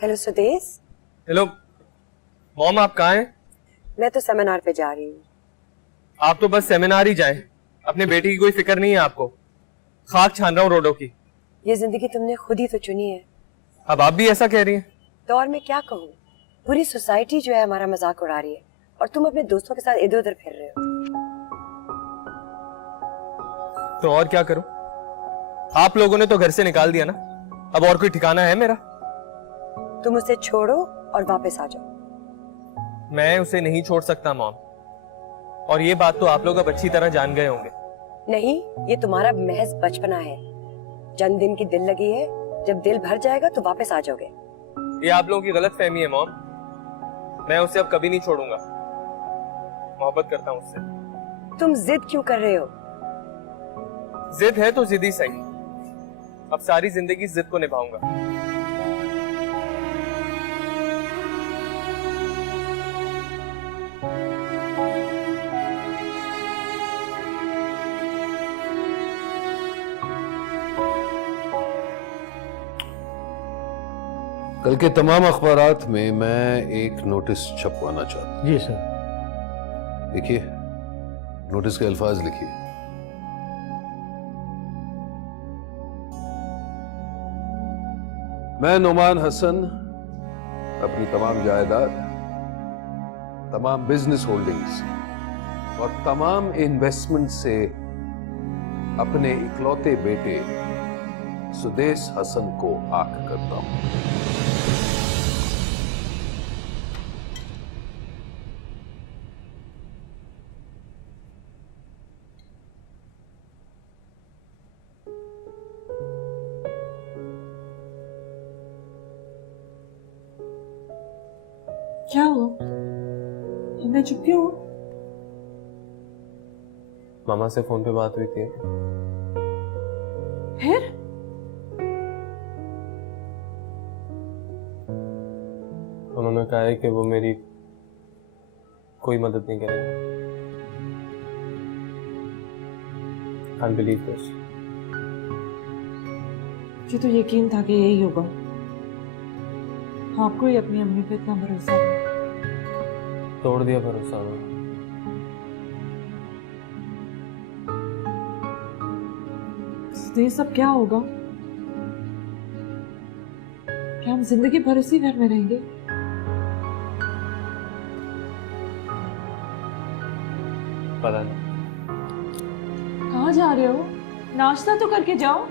Hello Sudesh. Hello mom, आप कहाँ हैं? मैं तो सेमिनार पे जा रही हूँ। आप तो बस सेमिनार ही जाएं, अपने बेटे की कोई फिक्र नहीं है आपको। खाक छान रहा हूँ रोडों की। ये जिंदगी तुमने खुद ही तो चुनी है। अब आप भी ऐसा कह रही हैं? तो और मैं क्या कहूँ, पूरी सोसाइटी जो है हमारा मजाक उड़ा रही है और तुम अपने दोस्तों के साथ इधर उधर फिर रहे हो। तो और क्या करूं? आप लोगों ने तो घर से निकाल दिया ना, अब और कोई ठिकाना है मेरा? तुम उसे छोड़ो और वापस आ जाओ। मैं उसे नहीं छोड़ सकता मॉम, और ये बात तो आप लोग अब अच्छी तरह जान गए होंगे। नहीं, ये तुम्हारा महज बचपना है। जन्मदिन की दिल लगी है, जब दिल भर जाएगा तो वापस आ जाओगे। ये आप लोगों की गलत फहमी है मॉम। मैं उसे अब कभी नहीं छोड़ूंगा। मोहब्बत करता हूं उससे। तुम जिद क्यों कर रहे हो? जिद है तो जिद ही सही। अब सारी जिंदगी जिद को निभाऊंगा। कल के तमाम अखबारात में मैं एक नोटिस छपवाना चाहता हूं। जी सर। देखिए, नोटिस के अल्फाज लिखिए। मैं नुमान हसन अपनी तमाम जायदाद, तमाम बिजनेस होल्डिंग्स और तमाम इन्वेस्टमेंट से अपने इकलौते बेटे सुदेश हसन को आक करता हूं। क्या हुआ? मैं चुप क्यों हूँ? मामा से फोन पे बात हुई थी। फिर? उन्होंने कहा है कि वो मेरी कोई मदद नहीं करेगा। Can't believe this. मुझे तो यकीन था कि यही होगा। आपको ही अपनी अम्मी पे इतना भरोसा है। तोड़ दिया भरोसा उन्होंने। ये सब क्या होगा? क्या हम जिंदगी भर उसी घर में रहेंगे? पता नहीं। कहाँ जा रहे हो? नाश्ता तो करके जाओ।